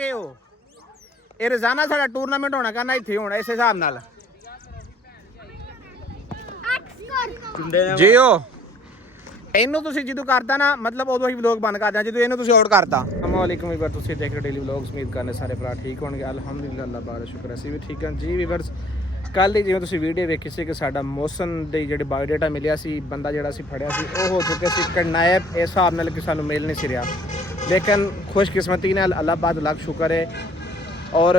ਗਏ ਹੋ ਇਹ ਰੋਜ਼ਾਨਾ ਸਾਡਾ ਟੂਰਨਾਮੈਂਟ ਹੋਣਾ ਕਰਨਾ ਇੱਥੇ ਹੋਣਾ ਇਸ ਹਿਸਾਬ ਨਾਲ ਜੀਓ ਇਹਨੂੰ ਤੁਸੀਂ ਜਦੋਂ ਕਰਦਾ ਨਾ ਮਤਲਬ ਉਦੋਂ ਹੀ ਵਲੌਗ ਬੰਦ ਕਰਦਾ ਜਦੋਂ ਇਹਨੂੰ ਤੁਸੀਂ ਆਊਟ ਕਰਤਾ ਅਸਲਾਮੁਅਲੈਕੁਮ ਵੀਵਰ ਤੁਸੀਂ ਦੇਖ ਰਹੇ ਡੇਲੀ ਵਲੌਗਸ ਉਮੀਦ ਕਰਨੇ ਸਾਰੇ ਭਰਾ ਠੀਕ ਹੋਣਗੇ ਅਲਹਮਦੁਲਿਲਾ ਅੱਲਾਹ ਬਾਰਾ ਸ਼ੁਕਰ ਅਸੀਂ ਵੀ ਠੀਕ ਹਾਂ ਜੀ ਵੀਵਰਸ ਕੱਲ ਦੀ ਜਿਵੇਂ ਤੁਸੀਂ ਵੀਡੀਓ ਵੇਖੀ ਸੀ ਕਿ ਸਾਡਾ ਮੌਸਮ ਦੇ ਜਿਹੜੇ ਬਾਇਓਡਾਟਾ ਮਿਲਿਆ ਸੀ ਬੰਦਾ ਜਿਹੜਾ ਅਸੀਂ ਫੜਿਆ ਸੀ ਉਹ ਹੋ ਚੁੱਕਿਆ ਸੀ ਕਨਾਇਬ ਇਸ ਹਿਸਾਬ ਨਾਲ ਕਿ ਸਾਨੂੰ ਮਿਲ ਨਹੀਂ ਸੀ ਰਿਹਾ ਲੇਕਿਨ ਖੁਸ਼ਕਿਸਮਤੀ ਨਾਲ ਅੱਲਾਹ ਬਾਦ ਲੱਖ ਸ਼ੁਕਰ ਹੈ ਔਰ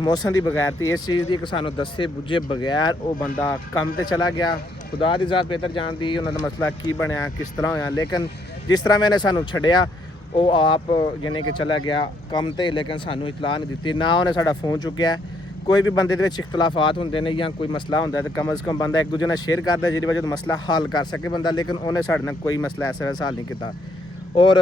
ਮੌਸਮ ਦੀ ਬਗੈਰਤੀ ਇਸ ਚੀਜ਼ ਦੀ ਕਿ ਸਾਨੂੰ ਦੱਸੇ ਬੁੱਝੇ ਬਗੈਰ ਉਹ ਬੰਦਾ ਕੰਮ ਤੇ ਚਲਾ ਗਿਆ ਖੁਦਾ ਦੀ ਜ਼ਾਤ ਬਿਹਤਰ ਜਾਣਦੀ ਉਹਨਾਂ ਦਾ ਮਸਲਾ ਕੀ ਬਣਿਆ ਕਿਸ ਤਰ੍ਹਾਂ ਹੋਇਆ ਲੇਕਿਨ ਜਿਸ ਤਰ੍ਹਾਂ ਮੈਨੇ ਸਾਨੂੰ ਛੱਡਿਆ ਉਹ ਆਪ ਯਾਨੀ ਕਿ ਚਲਾ ਗਿਆ ਕੰਮ ਤੇ ਲੇਕਿਨ ਸਾਨੂੰ ਇਤਲਾਹ ਨਹੀਂ ਦਿੱਤੀ ਨਾ ਉਹਨੇ ਸਾਡਾ ਫੋਨ ਚੁੱਕਿਆ ਕੋਈ ਵੀ ਬੰਦੇ ਦੇ ਵਿੱਚ ਇਖਤਲਾਫਾਤ ਹੁੰਦੇ ਨੇ ਜਾਂ ਕੋਈ ਮਸਲਾ ਹੁੰਦਾ ਤਾਂ ਕਮ ਅਜ਼ ਕਮ ਬੰਦਾ ਇੱਕ ਦੂਜੇ ਨਾਲ ਸ਼ੇਅਰ ਕਰਦਾ ਜਿਹਦੀ ਵਜ੍ਹਾ ਤੋਂ ਮਸਲਾ ਹੱਲ ਕਰ ਸਕੇ ਬੰਦਾ ਲੇਕਿਨ ਉਹਨੇ ਸਾਡੇ ਨਾਲ ਕੋਈ ਮਸਲਾ ਐਸਾ ਵੈਸਾ ਹੱਲ ਨਹੀਂ ਕੀਤਾ ਔਰ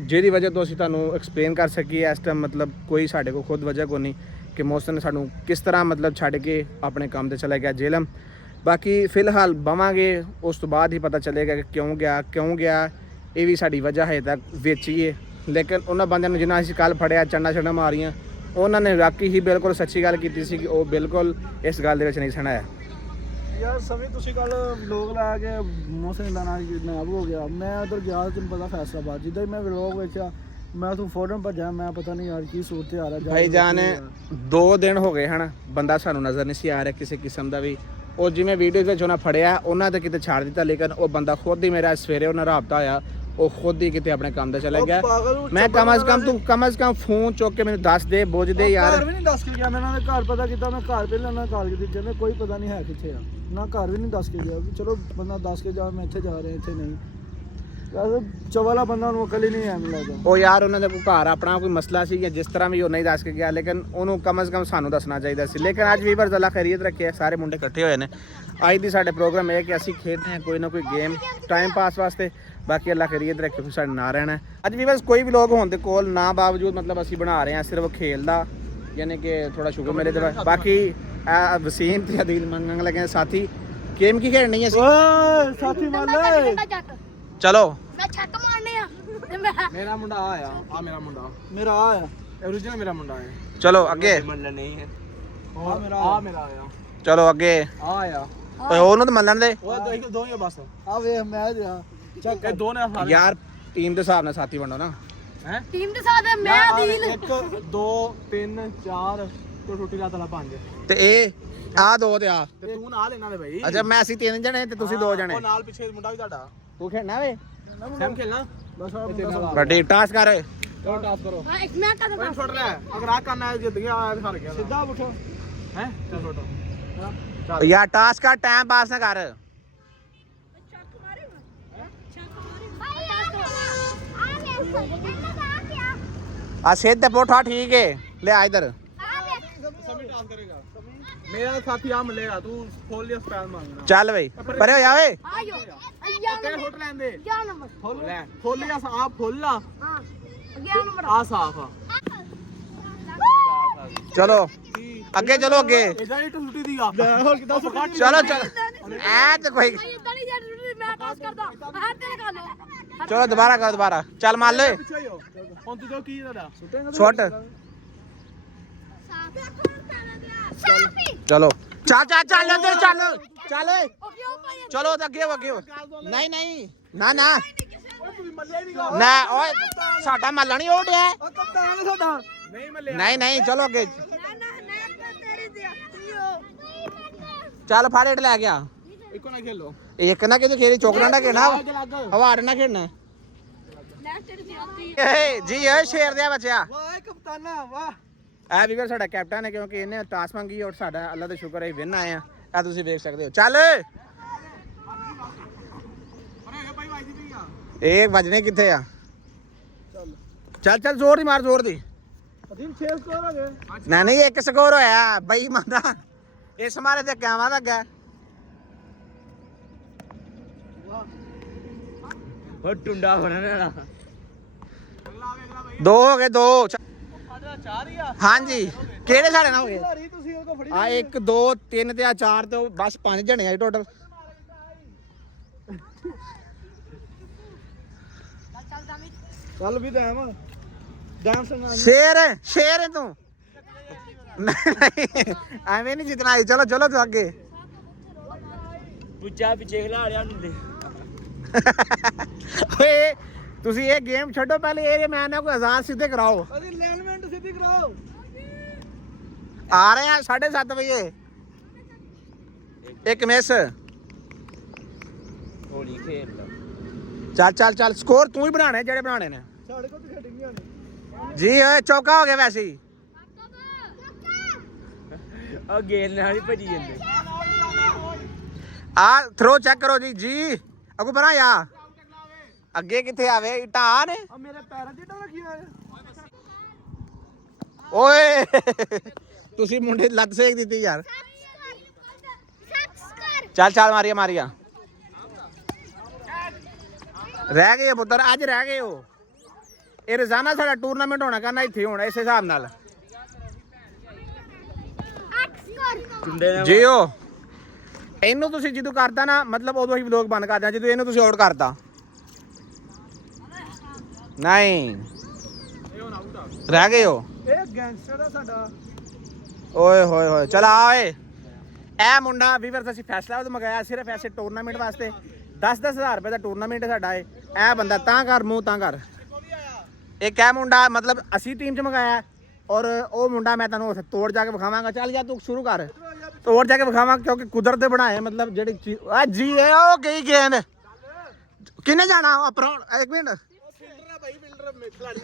ਜਿਹਦੀ ਵਜ੍ਹਾ ਤੋਂ ਅਸੀਂ ਤੁਹਾਨੂੰ ਐਕਸਪਲੇਨ ਕਰ ਸਕੀਏ ਇਸ ਟਾਈਮ ਮਤਲਬ ਕੋਈ ਸਾਡੇ ਕੋਲ ਖੁਦ ਵਜ੍ਹਾ ਕੋਈ ਨਹੀਂ ਕਿ ਮੌਸਮ ਨੇ ਸਾਨੂੰ ਕਿਸ ਤਰ੍ਹਾਂ ਮਤਲਬ ਛੱਡ ਕੇ ਆਪਣੇ ਕੰਮ ਤੇ ਚਲਾ ਗਿਆ ਜੇਲਮ ਬਾਕੀ ਫਿਲਹਾਲ ਬਵਾਂਗੇ ਉਸ ਤੋਂ ਬਾਅਦ ਹੀ ਪਤਾ ਚੱਲੇਗਾ ਕਿ ਕਿਉਂ ਗਿਆ ਇਹ ਵੀ ਸਾਡੀ ਵਜ੍ਹਾ ਹੈ ਤੱਕ ਵੇਚੀਏ ਲੇਕਿਨ ਉਹਨਾਂ ਬੰਦਿਆਂ ਨੂੰ ਜਿਨ੍ਹਾਂ ਅਸੀਂ ਕੱਲ੍ਹ ਫੜਿਆ ਚੰਡਾ ਮਾਰੀਆਂ ਉਹਨਾਂ ਨੇ ਵਾਕਈ ਹੀ ਬਿਲਕੁਲ ਸੱਚੀ ਗੱਲ ਕੀਤੀ ਸੀ ਕਿ ਉਹ ਬਿਲਕੁਲ ਇਸ ਗੱਲ ਦੇ ਵਿੱਚ ਨਹੀਂ ਸੁਣਾਇਆ ਯਾਰ ਸਮੇਂ ਤੁਸੀਂ ਕੱਲ ਵਲੋਗ ਲਾ ਕੇ ਮੌਸਮ ਦਾ ਨਾਮ ਹੋ ਗਿਆ ਮੈਂ ਉਧਰ ਗਿਆ ਤੈਨੂੰ ਪਤਾ ਫੈਸਲਾਬਾਦ ਜਿੱਦਾਂ ਹੀ ਮੈਂ ਵਲੋਗ ਵੇਖਿਆ ਮੈਂ ਤੂੰ ਫੌਰਨ ਭੱਜਿਆ ਮੈਂ ਪਤਾ ਨਹੀਂ ਯਾਰ ਕੀ ਸੋਚ ਤੇ ਆ ਰਿਹਾ ਭਾਈ ਜਾਨ 2 ਦਿਨ ਹੋ ਗਏ ਹਨ ਬੰਦਾ ਸਾਨੂੰ ਨਜ਼ਰ ਨਹੀਂ ਸੀ ਆ ਰਿਹਾ ਕਿਸੇ ਕਿਸਮ ਦਾ ਵੀ ਉਹ ਜਿਵੇਂ ਵੀਡੀਓ ਵਿੱਚ ਉਹਨਾਂ ਫੜਿਆ ਉਹਨਾਂ ਤੇ ਕਿਤੇ ਛੱਡ ਦਿੱਤਾ ਲੇਕਿਨ ਉਹ ਬੰਦਾ ਖੁਦ ਹੀ ਮੇਰਾ ਸਵੇਰੇ ਉਹਨਾਂ ਰਾਬਤਾ ਹੋਇਆ ਉਹ ਖੁਦ ਹੀ ਕਿਤੇ ਆਪਣੇ ਕੰਮ ਤੇ ਚਲਾ ਗਿਆ ਮੈਂ ਕਮ ਅਜ਼ ਕਮ ਫੋਨ ਚੁੱਕ ਕੇ ਮੈਨੂੰ ਦੱਸ ਦੇ ਬੁੱਝ ਦੇ ਯਾਰ ਘਰ ਵੀ ਨਹੀਂ ਦੱਸ ਕੇ ਗਿਆ ਮੈਂ ਉਹਨਾਂ ਦੇ ਘਰ ਪਤਾ ਕੀਤਾ ਮੈਂ ਘਰ ਪਹਿਲਾਂ ਨਾ ਕਾਲ ਕੀਤੀ ਜਨੇ ਕੋਈ ਪਤਾ ਨਹੀਂ ਹੈ ਕਿੱਥੇ ਆ ਨਾ ਘਰ ਵੀ ਨਹੀਂ ਦੱਸ ਕੇ ਗਿਆ ਚਲੋ ਬੰਦਾ ਦੱਸ ਕੇ ਜਾ ਮੈਂ ਇੱਥੇ ਜਾ ਰਿਹਾ ਇੱਥੇ ਨਹੀਂ ਯਾਰ ਚਵਾਲਾ ਬੰਦਾ ਨੂੰ ਅਕਲ ਹੀ ਨਹੀਂ ਐਵੇਂ ਲੱਗਦਾ ਉਹ ਯਾਰ ਉਹਨਾਂ ਦੇ ਘਰ ਆਪਣਾ ਕੋਈ ਮਸਲਾ ਸੀ ਜਾਂ ਜਿਸ ਤਰ੍ਹਾਂ ਵੀ ਉਹ ਨਹੀਂ ਦੱਸ ਕੇ ਗਿਆ ਲੇਕਿਨ ਉਹਨੂੰ ਕਮ ਅਜ਼ ਕਮ ਸਾਨੂੰ ਦੱਸਣਾ ਚਾਹੀਦਾ ਸੀ ਲੇਕਿਨ ਅੱਜ ਵੀਵਰਸ ਅੱਲਾਹ ਖੈਰੀਅਤ ਰੱਖੇ ਸਾਰੇ ਮੁੰਡੇ ਇਕੱਠੇ ਹੋਏ ਨੇ ਅੱਜ ਦੀ ਸਾਡੇ ਪ੍ਰੋਗਰਾਮ ਇਹ ਕਿ ਅਸੀਂ ਖੇਡਦੇ ਹਾਂ ਕੋਈ ਨਾ ਕੋਈ ਗੇਮ ਟਾਈਮ ਪਾਸ ਵਾਸਤੇ ਬਾਕੀ ਅੱਲਾਹ ਖੈਰੀਅਤ ਰੱਖੇ ਫਿਰ ਸਾਡੇ ਨਾਲ ਰਹਿਣਾ ਅੱਜ ਵੀਵਰਸ ਕੋਈ ਵੀ ਲੋਕ ਹੋਣ ਦੇ ਕੋਲ ਨਾ ਬਾਵਜੂਦ ਮਤਲਬ ਅਸੀਂ ਬਣਾ ਰਹੇ ਹਾਂ ਸਿਰਫ ਖੇਲਦਾ ਯਾਨੀ ਕਿ ਥੋੜਾ ਸ਼ੁਕਰ ਮੇਰੇ ਤੇ ਬਾਕੀ ਵਸੀਮ ਤੇ ਅਦੀਲ ਮੰਗਣ ਲੱਗੇ ਸਾਥੀ ਗੇਮ ਕੀ ਖੇਡਣੀ ਹੈ ਓਏ ਸਾਥੀ ਮੰਨ ਲੈ ਚਲੋ ਮੈਂ ਛੱਕ ਮਾਰਨੇ ਆ ਮੇਰਾ ਮੁੰਡਾ ਆ ਮੇਰਾ ਮੁੰਡਾ ਮੇਰਾ ਆ origignal ਮੇਰਾ ਮੁੰਡਾ ਹੈ ਚਲੋ ਅੱਗੇ ਮੰਨਣਾ ਨਹੀਂ ਹੈ ਆ ਮੇਰਾ ਆ ਚਲੋ ਅੱਗੇ ਆ ਓਏ ਉਹਨੂੰ ਤਾਂ ਮੰਨਣ ਦੇ ਓਏ ਦੋ ਹੀ ਬਸ ਆ ਵੇ ਮੈਂ ਜਾ ਚੱਕ ਇਹ ਦੋ ਨੇ ਹਾਲੇ ਯਾਰ ਟੀਮ ਦੇ ਹਿਸਾਬ ਨਾਲ ਸਾਥੀ ਵੰਡੋ ਨਾ ਹੈ ਟੀਮ ਦੇ ਸਾਥ ਮੈਂ ਅਦੀਲ 1 2 3 4 ਤੇ ਟੁੱਟੀ ਲਾ ਤਲਾ 5 ਤੇ ਇਹ ਆ ਦੋ ਤੇ ਆ ਤੇ ਤੂੰ ਨਾਲ ਇਹਨਾਂ ਦੇ ਭਾਈ ਅੱਛਾ ਮੈਂ ਅਸੀਂ 3 ਜਣੇ ਤੇ ਤੁਸੀਂ 2 ਜਣੇ ਉਹ ਨਾਲ ਪਿੱਛੇ ਮੁੰਡਾ ਵੀ ਤੁਹਾਡਾ ਤੂੰ ਖੇਡਣਾ ਵੇ ਸੈਮ ਖੇਲਣਾ ਬਸ ਵੱਡੀ ਟਾਸ ਕਰ ਚਲੋ ਟਾਸ ਕਰੋ ਹਾਂ ਇੱਕ ਮਿੰਟ ਦਾ ਕੋਈ ਛੋੜ ਲੈ ਅਗਰ ਆ ਕਰਨਾ ਹੈ ਜਿੱਦ ਗਿਆ ਆ ਹਾਰ ਗਿਆ ਸਿੱਧਾ ਉਠੋ ਹੈ ਚੱਲ ਛੋਟੋ ਯਾਰ ਟਾਸ ਕਰ ਟਾਈਮ ਪਾਸ ਨਾ ਕਰ ਆ ਸਿੱਧੇ ਪੁੱਠਾ ਠੀਕ ਹੈ ਲੈ ਆ ਇਧਰ ਸਮੀ ਟਾਸ ਕਰੇਗਾ ਮੇਰਾ ਸਾਥੀ ਆ ਮਿਲੇਗਾ ਤੂੰ ਖੋਲ ਲਿਆ ਸਪੈਲ ਮੰਗਣਾ ਚੱਲ ਬਈ ਪਰੇ ਹੋ ਜਾ ਓਏ ਆਇਓ ਤੇ ਹੋਟ ਲੈਂਦੇ ਯਾ ਨੰਬਰ ਖੋਲ ਲੈ ਖੋਲ ਲਿਆ ਆਪ ਖੋਲ ਲਾ ਹਾਂ 11 ਨੰਬਰ ਆ ਸਾਫ ਆ ਚਲੋ ਅੱਗੇ ਚਲੋ ਅੱਗੇ ਇਦਾਂ ਹੀ ਟੁੱਟੀ ਦੀ ਆ ਹੋਰ ਕਿਦਾਂ ਚਲੋ ਚਲ ਐ ਤੇ ਕੋਈ ਇਦਾਂ ਨਹੀਂ ਜੱਟ ਮੈਂ ਪਾਸ ਕਰਦਾ ਹਰ ਤੇ ਕਰ ਲੋ ਚਲੋ ਦੁਬਾਰਾ ਚੱਲ ਮਾਰ ਲੈ ਪਿੱਛੇ ਹੋ ਹੁਣ ਤੂੰ ਜੋ ਕੀ ਤੁਹਾਡਾ ਛੁੱਟ ਚਲੋ ਚੱਲ ਅੰਦਰ ਚੱਲ ਓਏ ਚਲੋ ਤੇ ਅੱਗੇ ਹੋ ਨਹੀਂ ਨਾ ਨਾ ਓਏ ਸਾਡਾ ਮੱਲਾ ਨਹੀਂ ਉੱਡਿਆ ਸਾਡਾ ਨਹੀਂ ਮੱਲਿਆ ਨਹੀਂ ਚਲੋ ਅੱਗੇ ਚੱਲ ਫਾੜੇ ਲੈ ਗਿਆ ਇੱਕੋ ਨਾ ਖੇਲੋ ਇੱਕ ਨਾ ਕਿਤੇ ਖੇਰੀ ਚੋਕਰਾਂ ਦਾ ਖੇਡਣਾ ਹਵਾੜ ਨਾ ਖੇਡਣਾ ਜੀ ਇਹ ਸ਼ੇਰ ਦਿਆ ਬੱਚਿਆ ਵਾਹ ਕਪਤਾਨਾ ਵਾਹ ਇਹ ਵੀਰ ਸਾਡਾ ਕੈਪਟਨ ਹੈ ਕਿਉਂਕਿ ਇਹਨੇ ਟਾਸ ਮੰਗੀ ਔਰ ਸਾਡਾ ਅੱਲਾ ਦਾ ਸ਼ੁਕਰ ਹੈ ਵਿਨ ਆਏ ਆ ਇਹ ਤੁਸੀਂ ਵੇਖ ਸਕਦੇ ਹੋ ਚੱਲ ਇਹ ਵੱਜਣੇ ਕਿੱਥੇ ਆ ਚੱਲ ਜ਼ੋਰ ਦੀ ਮਾਰ ਜ਼ੋਰ ਦੀ ਅਧੀਨ 6 ਸਕੋਰ ਹੋ ਗਏ ਨਹੀਂ ਇੱਕ ਸਕੋਰ ਹੋਇਆ ਬਈ ਮੰਦਾ ਇਸ ਮਾਰੇ ਤੇ ਕਿਆਵਾਂ ਲੱਗਾ ਉਹ ਟੁੰਡਾ ਹੋਣਾ ਨਾ 2 ਹੋ ਗਏ 2 ਚਾਰ ਹੀ ਆ ਹਾਂਜੀ ਕਿਹੜੇ ਸਾਡੇ ਨਾਲ ਹੋ ਗਏ ਤੁਸੀਂ ਉਹ ਕੋ ਫੜੀ ਆ 1 2 3 ਤੇ ਆ 4 ਤੇ ਬਸ 5 ਜਣੇ ਆ ਟੋਟਲ ਚੱਲ ਵੀ ਤਾਂ ਆਵਾਂ ਡਾਂਸ ਨਾ शेर है तू नहीं ਐਵੇਂ ਨਹੀਂ ਜਿੱਤਣਾ ਹੈ। ਚਲੋ ਚਲੋ ਤੂੰ ਅੱਗੇ ਪੁੱਛਾ ਪਿੱਛੇ ਖਿਲਾ ਰਿਆ ਹੁੰਦੇ ਓਏ ਤੁਸੀਂ ਇਹ ਗੇਮ ਛੱਡੋ ਪਹਿਲੇ ਇਹ ਮੈਂ ਨਾ ਕੋਈ ਆਜ਼ਾਦ ਸਿੱਧੇ ਕਰਾਓ ਅਰੇ ਅਲਾਈਨਮੈਂਟ ਸਿੱਧੀ ਕਰਾਓ ਆ ਰਹੇ ਆ 7:30 ਵਜੇ ਇੱਕ ਮਿਸ ਹੋਲੀ ਖੇਡ ਲਾ ਚੱਲ ਚੱਲ ਚੱਲ ਸਕੋਰ ਤੂੰ ਹੀ ਬਣਾਣੇ ਜਿਹੜੇ ਬਣਾਣੇ ਨੇ ਸਾਡੇ ਕੋਲ ਤਾਂ ਖੇਡੀਆਂ ਨੇ ਜੀ ਓਏ ਚੌਕਾ ਹੋ ਗਿਆ ਵੈਸੇ ਹੀ ਆ ਗੇਂਦ ਨਾਲ ਹੀ ਭੱਜੀ ਜਾਂਦੇ ਆ ਥਰੋ ਚੈੱਕ ਕਰੋ ਜੀ ਜੀ ਅਗੂ ਪਰਾਂ ਆ ਅੱਗੇ ਕਿੱਥੇ ਆਵੇ ਇਟਾ ਆ ਨੇ ਆ ਮੇਰੇ ਪੈਰਾਂ 'ਚ ਤਾਂ ਰੱਖੀ ਹੋਇਆ ਓਏ ਤੁਸੀਂ ਮੁੰਡੇ ਲੱਤ ਸੇਕ ਦਿੱਤੀ ਯਾਰ ਚੱਲ ਚੱਲ ਮਾਰੀਆ ਮਾਰੀਆ ਰਹਿ ਗਏ ਪੁੱਤਰ ਅੱਜ ਰਹਿ ਗਏ ਹੋ ਇਹ ਰੋਜ਼ਾਨਾ ਸਾਡਾ ਟੂਰਨਾਮੈਂਟ ਹੋਣਾ ਕਰਨਾ ਇੱਥੇ ਹੋਣਾ ਇਸ ਹਿਸਾਬ ਨਾਲ ਜੀਓ ਇਹਨੂੰ ਤੁਸੀਂ ਜਦੋਂ ਕਰਦਾ ਨਾ ਮਤਲਬ ਉਦੋਂ ਹੀ ਵਲੌਗ ਬੰਦ ਕਰ ਦਿਆਂ ਜਦੋਂ ਇਹਨੂੰ ਤੁਸੀਂ ਆਊਟ ਕਰਤਾ ਨਹੀਂ ਰਹਿ ਗਏ ਹੋ ਇਹ ਗੈਂਗਸਟਰ ਆ ਸਾਡਾ ਓਏ ਹੋਏ ਹੋਏ ਚਲ ਆ ਓਏ ਇਹ ਮੁੰਡਾ ਵੀਵਰਸ ਅਸੀਂ ਫੈਸਲਾ ਉਹ ਮੰਗਾਇਆ ਸਿਰਫ ਐਸੇ ਟੂਰਨਾਮੈਂਟ ਵਾਸਤੇ 10-10 ਰੁਪਏ ਦਾ ਟੂਰਨਾਮੈਂਟ ਹੈ ਸਾਡਾ ਇਹ ਬੰਦਾ ਤਾਂ ਕਰ ਮੂੰਹ ਤਾਂ ਕਰ ਇੱਕ ਇਹ ਮੁੰਡਾ ਮਤਲਬ ਅਸੀਂ ਟੀਮ 'ਚ ਮੰਗਾਇਆ ਔਰ ਉਹ ਮੁੰਡਾ ਮੈਂ ਤੁਹਾਨੂੰ ਉੱਥੇ ਤੋੜ ਜਾ ਕੇ ਵਿਖਾਵਾਂਗਾ ਚੱਲ ਜਾ ਤੂੰ ਸ਼ੁਰੂ ਕਰ ਤੋੜ ਜਾ ਕੇ ਵਿਖਾਵਾਂ ਕਿਉਂਕਿ ਕੁਦਰਤ ਦੇ ਬਣਾਏ ਮਤਲਬ ਜਿਹੜੀ ਆ ਜੀ ਇਹ ਉਹ ਗਈ ਗੇਂਦ ਕਿੰਨੇ ਜਾਣਾ ਆਪਰੋਂ ਇੱਕ ਮਿੰਟ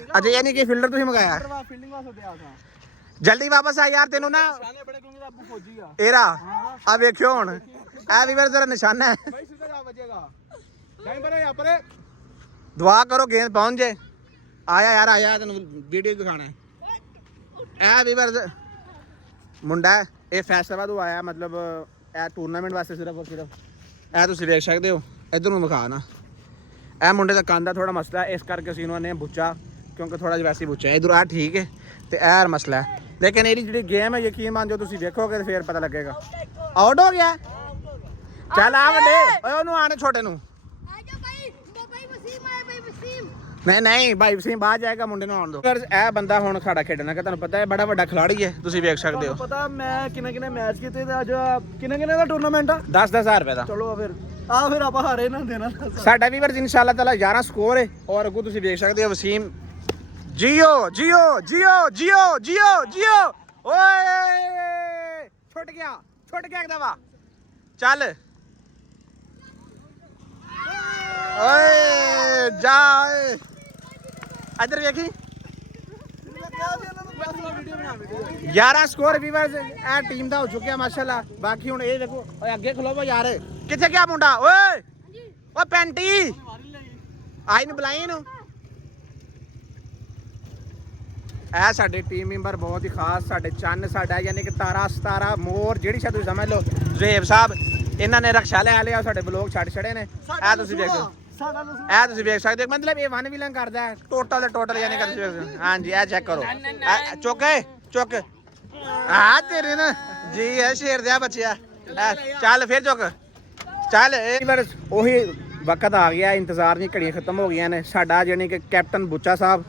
ਅੱਛਾ ਯਾਨੀ ਕਿ ਫੀਲਡਰ ਤੁਸੀਂ ਮੰਗਾਇਆ ਫੀਲਡਿੰਗ ਵਾਸਤੇ ਦਿਆ ਥਾ ਜਲਦੀ ਵਾਪਸ ਆ ਯਾਰ ਤੈਨੂੰ ਨਾ ਨਿਸ਼ਾਨੇ ਬੜੇ ਕਿਉਂਕਿ ਰੱਬ ਫੌਜੀ ਆ ਇਹਰਾ ਆ ਵੇਖਿਓ ਹੁਣ ਇਹ ਵੀਵਰ ਤੇਰਾ ਨਿਸ਼ਾਨਾ ਹੈ ਭਾਈ ਸਿੱਧਾ ਜਾ ਵੱਜੇਗਾ ਨਹੀਂ ਪਰੇ ਯਾ ਪਰੇ ਦੁਆ ਕਰੋ ਗੇਂਦ ਪਹੁੰਚ ਜੇ ਆਇਆ ਯਾਰ ਆਇਆ ਤੈਨੂੰ ਵੀਡੀਓ ਦਿਖਾਣਾ ਇਹ ਵੀਵਰ ਮੁੰਡਾ ਇਹ ਫੈਸਲਾ ਤੋਂ ਆਇਆ ਮਤਲਬ ਇਹ ਟੂਰਨਾਮੈਂਟ ਵਾਸਤੇ ਸਿਰਫ ਇਹ ਤੁਸੀਂ ਵੇਖ ਸਕਦੇ ਹੋ ਇਧਰ ਨੂੰ ਵਿਖਾ ਨਾ ਇਹ ਮੁੰਡੇ ਦਾ ਕੰਨ ਦਾ ਥੋੜਾ ਮਸਲਾ ਹੈ ਇਸ ਕਰਕੇ ਅਸੀਂ ਉਹਨਾਂ ਨੇ ਬੁੱਚਾ ਕਿਉਂਕਿ ਥੋੜਾ ਜਿਹਾ ਵੈਸੇ ਬੁੱਚਾ ਇਧਰ ਆ ਠੀਕ ਹੈ ਤੇ ਇਹ ਮਸਲਾ ਹੈ ਲੇਕਿਨ ਇਹਦੀ ਜਿਹੜੀ ਗੇਮ ਹੈ ਯਕੀਨ ਮੰਨ ਜੋ ਤੁਸੀਂ ਦੇਖੋਗੇ ਤੇ ਫੇਰ ਪਤਾ ਲੱਗੇਗਾ ਆਊਟ ਹੋ ਗਿਆ ਚੱਲ ਆ ਵੱਡੇ ਓਏ ਉਹਨੂੰ ਆਣੇ ਛੋਟੇ ਨੂੰ ਨਹੀਂ ਨਹੀਂ ਭਾਈ ਵਸੀਮ ਬਾਹਰ ਜਾਏਗਾ ਮੁੰਡੇ ਨੂੰ ਆਉਣ ਦਿਓ ਇਹ ਬੰਦਾ ਹੁਣ ਖਾੜਾ ਖੇਡਣਾ ਕਿ ਤੁਹਾਨੂੰ ਪਤਾ ਹੈ ਬੜਾ ਵੱਡਾ ਖਿਲਾੜੀ ਹੈ ਤੁਸੀਂ ਵੇਖ ਸਕਦੇ ਹੋ ਪਤਾ ਮੈਂ ਕਿੰਨੇ ਮੈਚ ਕੀਤੇ ਤੇ ਅੱਜ ਕਿੰਨੇ ਦਾ ਟੂਰਨਾਮੈਂਟ ਆ 10,000 ਰੁਪਏ ਦਾ ਚਲੋ ਫਿਰ ਆਪਾਂ ਹਾਰੇ ਨਾ ਦੇਣਾ ਸਾਡਾ ਵੀ ਵਰਜ ਇਨਸ਼ਾਅੱਲਾ ਤਾਲਾ 11 ਸਕੋਰ ਹੈ ਔਰ ਅੱਗੋਂ ਤੁਸੀਂ ਵੇਖ ਸਕਦੇ ਹੋ Wasim JIO JIO JIO JIO JIO JIO ਓਏ ਛੁੱਟ ਗਿਆ ਇੱਕ ਦਵਾ ਚੱਲ ਓਏ ਜਾ ਓਏ ਇੱਧਰ ਵੇਖੀ 11 ਸਕੋਰ ਵੀਵਰਸ ਇਹ ਟੀਮ ਦਾ ਹੋ ਚੁੱਕਿਆ ਮਾਸ਼ਾਅੱਲਾ ਬਾਕੀ ਹੁਣ ਇਹ ਦੇਖੋ ਓਏ ਅੱਗੇ ਖਲੋਵੋ ਯਾਰ ਕਿੱਥੇ ਗਿਆ ਮੁੰਡਾ ਓਏ ਓ ਪੈਂਟੀ ਆਈ ਨੂੰ ਬੁਲਾਈ ਇਹਨੂੰ ਇਹ ਸਾਡੇ ਟੀਮ ਮੈਂਬਰ ਬਹੁਤ ਹੀ ਖਾਸ ਸਾਡੇ ਚੰਨ ਸਾਡਾ ਯਾਨੀ ਕਿ ਤਾਰਾ ਸਤਾਰਾ ਮੋਰ ਜਿਹੜੀ ਸ਼ਾਇਦ ਤੁਸੀਂ ਸਮਝ ਲਓ ਜ਼ੁਹੇਬ ਸਾਹਿਬ ਇਹਨਾਂ ਨੇ ਰਕਸ਼ਾ ਲੈ ਲਿਆ ਸਾਡੇ ਬਲੋਗ ਛੱਡ ਛੜੇ ਨੇ ਇਹ ਤੁਸੀਂ ਵੇਖੋ ਇਹ ਤੁਸੀਂ ਵੇਖ ਸਕਦੇ ਹੋ ਮਤਲਬ ਇਹ ਵਨ ਵਿਲਨ ਕਰਦਾ ਹੈ ਟੋਟਲ ਯਾਨੀ ਕਿ ਤੁਸੀਂ ਹਾਂਜੀ ਇਹ ਚੈੱਕ ਕਰੋ ਚੁੱਕ ਆ ਤੇਰੇ ਨਾ ਜੀ ਇਹ ਸ਼ੇਰ ਦਿਆ ਬੱਚਿਆ ਚੱਲ ਫਿਰ ਚੁੱਕ ਚੱਲ ਇਹ ਵਾਰ ਉਹੀ ਵਕਤ ਆ ਗਿਆ ਇੰਤਜ਼ਾਰ ਦੀਆਂ ਘੜੀਆਂ ਖਤਮ ਹੋ ਗਈਆਂ ਨੇ ਸਾਡਾ ਯਾਨੀ ਕਿ ਕੈਪਟਨ ਬੁੱਚਾ ਸਾਹਿਬ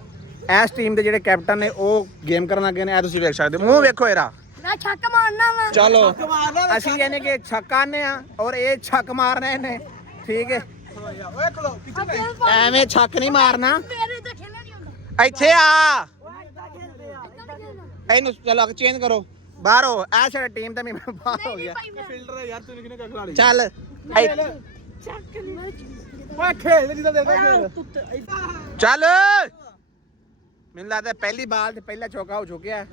ਇਸ ਟੀਮ ਦੇ ਜਿਹੜੇ ਕੈਪਟਨ ਨੇ ਉਹ ਗੇਮ ਕਰਨ ਲੱਗੇ ਨੇ ਇਹ ਤੁਸੀਂ ਵੇਖ ਸਕਦੇ ਹੋ ਮੂੰਹ ਵੇਖੋ ਇਹਦਾ ਮੈਂ ਛੱਕ ਮਾਰਨਾ ਵਾ ਚਲੋ ਅਸੀਂ ਯਾਨੀ ਕਿ ਛੱਕਾ ਆਨੇ ਆ ਔਰ ਇਹ ਛੱਕ ਮਾਰਨਾ ਇਹਨੇ ਠੀਕ ਹੈ ਐਵੇਂ ਛੱਕ ਨਹੀਂ ਮਾਰਨਾ ਮੇਰੇ ਤਾਂ ਖੇਲਣਾ ਨਹੀਂ ਹੁੰਦਾ ਇੱਥੇ ਆ ਇਹਨੂੰ ਚਲੋ ਚੇਂਜ ਕਰੋ ਬਾਹਰੋ ਇਹ ਸਾਡੀ ਟੀਮ ਤਾਂ ਮੈਂ ਬਾਹਰ ਹੋ ਗਿਆ ਫੀਲਡਰ ਯਾਰ ਤੂੰ ਕਿਹਨੇ ਕਾ ਖਿਲਾੜੀ ਚੱਲ ਛੱਕ ਨਹੀਂ ਓਏ ਖੇਡ ਜਿੱਦਾਂ ਦੇਖਦਾ ਖੇਡ ਚੱਲ ਮੈਨੂੰ ਲੱਗਦਾ ਪਹਿਲੀ ਬਾਲ ਤੇ ਪਹਿਲਾ ਚੌਕਾ ਹੋ ਚੁੱਕਿਆ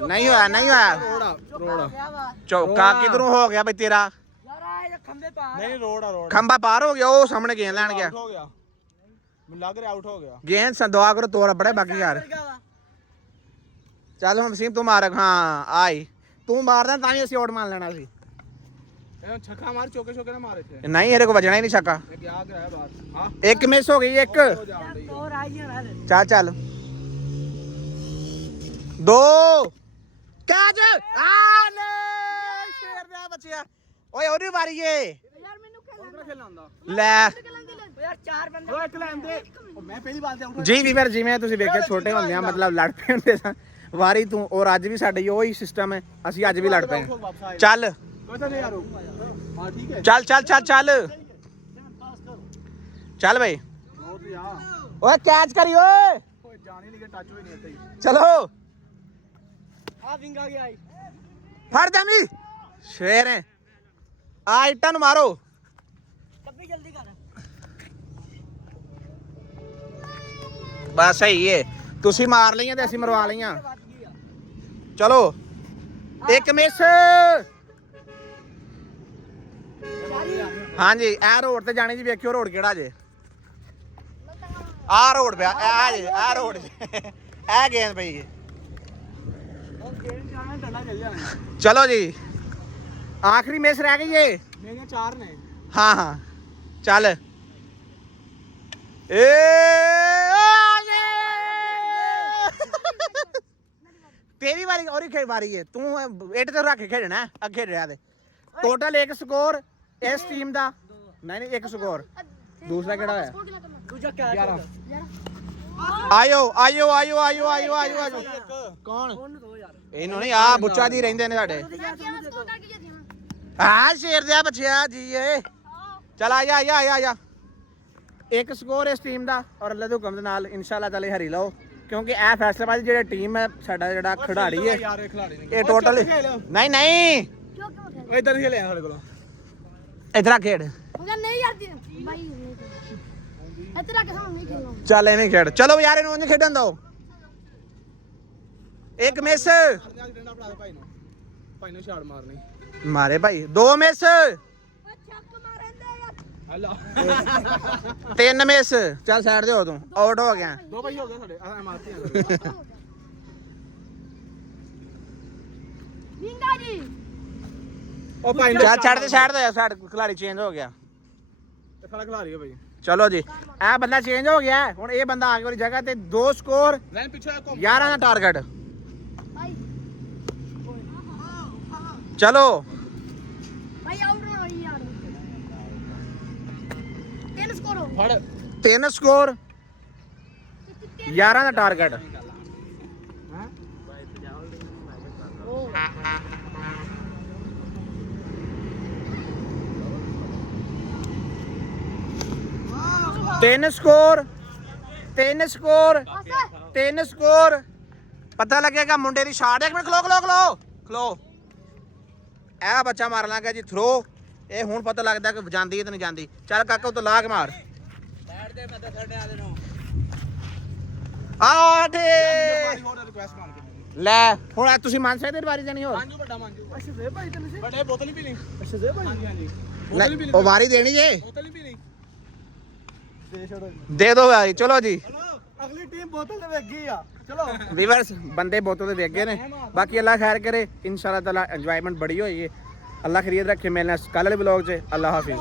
ਨਹੀਂ ਹੋਇਆ ਰੋੜਾ ਚੌਕਾ ਕਿਧਰੋਂ ਹੋ ਗਿਆ ਬਈ ਤੇਰਾ ਯਾਰ ਆ ਖੰਬੇ ਪਾ ਨਹੀਂ ਰੋੜਾ ਖੰਭਾ ਪਾਰ ਹੋ ਗਿਆ ਉਹ ਸਾਹਮਣੇ ਗੇਂਦ ਲੈਣ ਗਿਆ ਹੋ ਗਿਆ ਮੈਨੂੰ ਲੱਗ ਰਿਹਾ ਆਊਟ ਹੋ ਗਿਆ ਗੇਂਦ ਸੰਦਵਾ ਕਰੋ ਤੋੜ ਬੜੇ ਬਾਕੀ ਯਾਰ ਚੱਲ ਹੁਣ ਵਸੀਮ ਤੂੰ ਮਾਰ ਹਾਂ ਆਈ ਤੂੰ ਮਾਰਦਾ ਤਾਂ ਵੀ ਅਸੀਂ ਆਊਟ ਮਾਰ ਲੈਣਾ ਸੀ ਇਹ ਛੱਕਾ ਮਾਰ ਚੋਕੇ ਨਾ ਮਾਰੇ ਥੇ ਨਹੀਂ ਇਹਦੇ ਕੋ ਵੱਜਣਾ ਹੀ ਨਹੀਂ ਛੱਕਾ ਇਹ ਗਿਆ ਕਰਾਇਆ ਬਾਹਰ ਹਾਂ ਇੱਕ ਮਿਸ ਹੋ ਗਈ ਇੱਕ ਹੋਰ ਆ ਗਿਆ ਚੱਲ ਦੋ ਕੈਚ ਆ ਲੈ ਸ਼ੇਰ ਦਾ ਬੱਚਿਆ ਓਏ ਉਹਦੀ ਵਾਰੀ ਏ ਯਾਰ ਮੈਨੂੰ ਖੇਲਣਾ ਲੈ यार चार बंदे ਓਏ ਇੱਕ ਲੈਣ ਦੇ ਮੈਂ ਪਹਿਲੀ ਵਾਰ ਤੇ ਆਉਂਦਾ ਜੀ ਵੀਰ ਜਿਵੇਂ ਤੁਸੀਂ ਵੇਖਿਆ ਛੋਟੇ ਹੁੰਦੇ ਆ ਮਤਲਬ ਲੜ ਪਏ ਹੁੰਦੇ ਸਾਂ ਵਾਰੀ ਤੂੰ ਔਰ ਅੱਜ ਵੀ ਸਾਡੇ ਉਹੀ ਸਿਸਟਮ ਹੈ ਅਸੀਂ ਅੱਜ ਵੀ ਲੜ ਪਏ ਚੱਲ ਕੋਈ ਤਾਂ ਨਹੀਂ ਯਾਰ ਹਾਂ ਠੀਕ ਹੈ ਚੱਲ ਚੱਲ ਚੱਲ ਚੱਲ ਚੱਲ ਬਈ ਬਹੁਤ ਯਾਰ ਓਏ ਕੈਚ ਕਰੀ ਓਏ ਓਏ ਜਾਣ ਹੀ ਨਹੀਂ ਟੱਚ ਹੋਈ ਨਹੀਂ ਇੱਥੇ ਚਲੋ ਆ ਵਿੰਗ ਆ ਗਿਆ ਫੜ ਜਮੀ ਸ਼ੇਰ ਹੈ ਆ ਇੱਟਾਂ ਨੂੰ ਮਾਰੋ ਕੱਬੀ ਜਲਦੀ ਕਰ ਬਸ ਸਹੀ ਹੈ ਤੁਸੀਂ ਮਾਰ ਲਈਆਂ ਤੇ ਅਸੀਂ ਮਰਵਾ ਲਈਆਂ ਚਲੋ ਇੱਕ ਮਿਸ ਹਾਂਜੀ ਇਹ ਰੋਡ ਤੇ ਜਾਣੀ ਜੀ ਵੇਖਿਓ ਰੋਡ ਕਿਹੜਾ ਜੇ ਆਹ ਰੋਡ ਪਿਆ ਇਹ ਜੇ ਆਹ ਰੋਡ ਇਹ ਗੇਂਦ ਪਈ ਹੈ ਹੁਣ ਗੇਮ ਜਾਣਾ ਡੰਡਾ ਚੱਲ ਜਾਣਾ ਚਲੋ ਜੀ ਆਖਰੀ ਮਿਸ ਰਹਿ ਗਈ ਏ ਮੇਰੀਆਂ 4 ਨੇ ਹਾਂ ਹਾਂ ਚੱਲ ਏ ਆ ਗਏ। ਤੇਰੀ ਵਾਰੀ ਔਰੀ ਖੇਡ ਵਾਰੀ ਹੈ ਤੂੰ ਇੱਟ ਤੇ ਰੱਖ ਕੇ ਖੇਡਣਾ ਅੱਗੇ ਰਿਹਾ ਦੇ ਟੋਟਲ ਇੱਕ ਸਕੋਰ ਇਸ ਟੀਮ ਦਾ ਨਹੀਂ ਨਹੀਂ ਇੱਕ ਸਕੋਰ ਦੂਸਰਾ ਕਿਹੜਾ ਹੋਇਆ ਦੂਜਾ ਕੈਚ 11 ਆਇਓ ਆਇਓ ਆਇਓ ਆਇਓ ਆਇਓ ਆਇਓ ਆਇਓ ਕੌਣ ਉਹਨੂੰ ਦੋ ਯਾਰ ਇਹਨੂੰ ਨਹੀਂ ਆ ਬੁੱਚਾ ਦੀ ਰਹਿੰਦੇ ਨੇ ਸਾਡੇ ਹਾਂ ਸ਼ੇਰ ਦਿਆ ਬੱਚਿਆ ਜੀ ਏ ਚਲ ਆ ਜਾ ਆ ਜਾ ਆ ਜਾ, ਆ ਜਾ ਇੱਕ ਸਕੋਰ ਇਸ ਟੀਮ ਦਾ ਔਰ ਅੱਲਾ ਦੇ ਹੁਕਮ ਦੇ ਨਾਲ ਇਨਸ਼ਾਅੱਲਾ ਤਾਲੇ ਹਰੀ ਲਓ ਕਿਉਂਕਿ ਇਹ ਫੈਸਲਾਬਾਜ਼ੀ ਜਿਹੜਾ ਟੀਮ ਹੈ ਸਾਡਾ ਜਿਹੜਾ ਖਿਡਾਰੀ ਹੈ ਯਾਰ ਇਹ ਖਿਲਾੜੀ ਨੇ ਇਹ ਟੋਟਲ ਨਹੀਂ ਨਹੀਂ ਇਧਰ ਹੀ ਖੇਲਿਆ ਸਾਡੇ ਕੋਲ ਇਧਰ ਆ ਖੇਡ नहीं यार भाई इतना के सामने नहीं खेलना ਚੱਲ ਐਵੇਂ ਖੇਡ ਚਲੋ ਯਾਰ ਇਹਨੂੰ ਉਂਝ ਖੇਡਣ ਦਿਓ ਇੱਕ ਮਿਸ ਡੰਡਾ ਫੜਾ ਦੇ ਭਾਈ ਨੂੰ ਛਾੜ ਮਾਰਨੀ ਮਾਰੇ ਭਾਈ ਦੋ ਮਿਸ छक्का मारेंगे यार ਹਲਾ ਤਿੰਨ ਮਿਸ ਚੱਲ ਸਾਈਡ ਤੇ ਹੋ ਤੂੰ ਆਊਟ ਹੋ ਗਿਆ ਦੋ ਭਾਈ ਹੋ ਗਏ ਸਾਡੇ ਆ ਮਾਰਤੀ विंगा जी ਉਹ ਭਾਈ ਚੱਲ ਛੱਡ ਦੇ ਸਾਈਡ ਤੇ ਸਾਡ ਖਿਲਾੜੀ ਚੇਂਜ ਹੋ ਗਿਆ ਤੇ ਖੜਾ ਖਿਲਾੜੀ ਹੈ ਭਾਈ ਚਲੋ ਜੀ ਇਹ ਬੰਦਾ ਚੇਂਜ ਹੋ ਗਿਆ ਹੈ। ਹੁਣ ਇਹ ਬੰਦਾ ਆ ਗਿਆ ਵਾਲੀ ਜਗ੍ਹਾ ਤੇ ਦੋ ਸਕੋਰ ਲਾਈਨ ਪਿੱਛੇ 11 ਦਾ ਟਾਰਗੇਟ भाई ਚਲੋ भाई आउट ना भाई यार तीन स्कोर हो ਫੜ ਤਿੰਨ ਸਕੋਰ 11 ਦਾ ਟਾਰਗੇਟ ਤਿੰਨ ਸਕੋਰ ਤਿੰਨ ਸਕੋਰ ਪਤਾ ਲੱਗੇਗਾ ਮੁੰਡੇ ਦੀ ਸ਼ਾਟ ਇੱਕ ਮਿੰਟ ਖਲੋ ਖਲੋ ਖਲੋ ਖਲੋ ਇਹ ਬੱਚਾ ਮਾਰ ਲਾਂਗਾ ਜੀ ਥਰੋ ਇਹ ਹੁਣ ਪਤਾ ਲੱਗਦਾ ਕਿ ਜਾਂਦੀ ਹੈ ਤੇ ਨਹੀਂ ਜਾਂਦੀ ਚੱਲ ਕਾਕਾ ਉਤੋਂ ਲਾ ਕੇ ਮਾਰ ਬੈਠ ਦੇ ਮੈਂ ਤਾਂ ਸਾਡੇ ਆ ਦੇ ਨੂੰ ਆਠੇ ਹੋਰ ਰਿਕੁਐਸਟ ਮੰਨ ਕੇ ਲੈ ਹੁਣ ਇਹ ਤੁਸੀਂ ਮੰਨ ਸਕਦੇ ਵਾਰੀ ਜਾਣੀ ਹੋਰ ਮਾਂਜੂ ਵੱਡਾ ਮਾਂਜੂ ਅੱਛਾ ਦੇ ਭਾਈ ਤੈਨੂੰ ਸੀ ਵੱਡੇ ਬੋਤਲ ਹੀ ਪੀ ਲਈ ਅੱਛਾ ਦੇ ਭਾਈ ਹਾਂਜੀ ਹਾਂਜੀ ਨਹੀਂ, ਉਹ ਵਾਰੀ ਦੇਣੀ ਜੇ ਬੋਤਲ ਹੀ ਪੀ ਲਈ ਦੇ ਛੱਡੋ ਦੇ ਦੋ ਭਾਈ ਚਲੋ ਜੀ ਚਲੋ ਅਗਲੀ ਟੀਮ ਬੋਤਲ ਦੇ ਵਿੱਚ ਗਈ ਆ ਚਲੋ ਵੀਵਰਸ ਬੰਦੇ ਬੋਤੋਂ ਦੇ ਵੇਖ ਗਏ ਨੇ ਬਾਕੀ ਅੱਲਾ ਖੈਰ ਕਰੇ ਇਨਸ਼ਾਅੱਲਾ ਤਾਲਾ ਇੰਜੋਇਮੈਂਟ ਬੜੀ ਹੋਈ ਹੈ ਅੱਲਾ ਖਰੀਦ ਰੱਖੇ ਮਿਲਣਾ ਕੱਲ ਵਾਲੇ ਵਲੌਗ 'ਚ ਅੱਲਾ ਹਾਫਿਜ਼